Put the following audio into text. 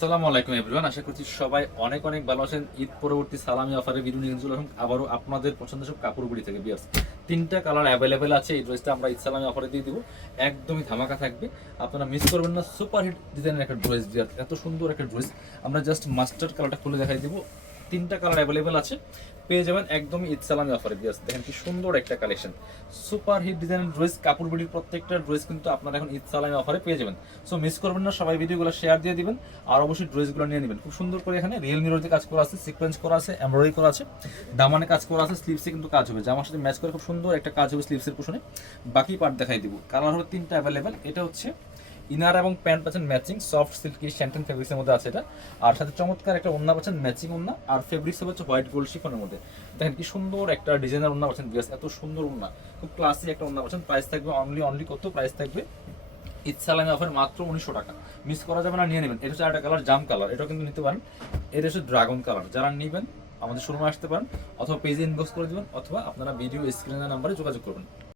আসসালামু আলাইকুম এভরিওয়ান, আশা করছি সবাই অনেক অনেক ভালো আছেন। ঈদ পরবর্তী সালামি অফারে ভিডিও নিয়ে চলে আসলাম আবারও আপনাদের পছন্দের সব কাপড়গুলি থেকে। বিয়ার্স, তিনটা কালার অ্যাভেলেবেল আছে। এই ড্রেসটা আমরা ঈদ সালামি অফারে দিয়ে দিব, একদমই ধামাকা থাকবে, আপনারা মিস করবেন না। সুপার হিট ডিজাইনের একটা ড্রেস, বিয়ার্স এত সুন্দর একটা ড্রেস। আমরা জাস্ট মাস্টার্ড কালারটা খুলে দেখাই দিব। তিনটা কালার অ্যাভেলেবেল আছে, পেয়ে যাবেন একদমই ঈদ সালামি অফারে। বিয়ার্স দেখেন কি সুন্দর একটা কালেকশন, সুপার হিট ডিজাইনের ড্রেস। কাপড়গুলির প্রত্যেকটা ড্রেস কিন্তু আপনারা এখন ঈদ সালামি অফারে পেয়ে যাবেন। সো মিস করবেন না, সবাই ভিডিওগুলো শেয়ার দিয়ে দিবেন আর অবশ্যই ড্রেসগুলো নিয়ে নেবেন। খুব সুন্দর করে এখানে রিয়েল মিরর কাজ করা আছে, সিকোয়েন্স করা আছে, এমব্রয়ডারি করা আছে, দামানে কাজ করা আছে, স্লিভসে কিন্তু কাজ হবে, জামার সাথে ম্যাচ করে খুব সুন্দর একটা কাজ হবে স্লিভসের পিছনে। বাকি পার্ট দেখাই দিব। কালার হবে তিনটা অ্যাভেলেবেল। এটা হচ্ছে ইনার এবং প্যান্ট পাচ্ছেন ম্যাচিং, সফট সিল্কি শ্যান্টেন ফেব্রিক্সের মধ্যে আছে এটা। আর সাথে চমৎকার একটা ওন্না পাচ্ছেন ম্যাচিং ওন্না, আর ফেব্রিক্স হচ্ছে হোয়াইট গোল্ড শিফনের মধ্যে। দেখেন কি সুন্দর একটা ডিজাইনার ওন্না পাচ্ছেন। বিয়াস এত সুন্দর ওন্না, খুব ক্লাসি একটা ওন্না পাচ্ছেন। প্রাইস থাকবে অনলি কত প্রাইস থাকবে ঈদ সালামি অফার মাত্র 1900 টাকা। মিস করা যাবে না, নিয়ে নেবেন। এটা হচ্ছে একটা কালার জাম কালার, এটাও কিন্তু নিতে পারেন। এটা হচ্ছে ড্রাগন কালার। যারা নেবেন আমাদের শোরুমে আসতে পারেন, অথবা পেজে ইনবক্স করে দেবেন, অথবা আপনারা ভিডিও স্ক্রিনের নাম্বারে যোগাযোগ করবেন।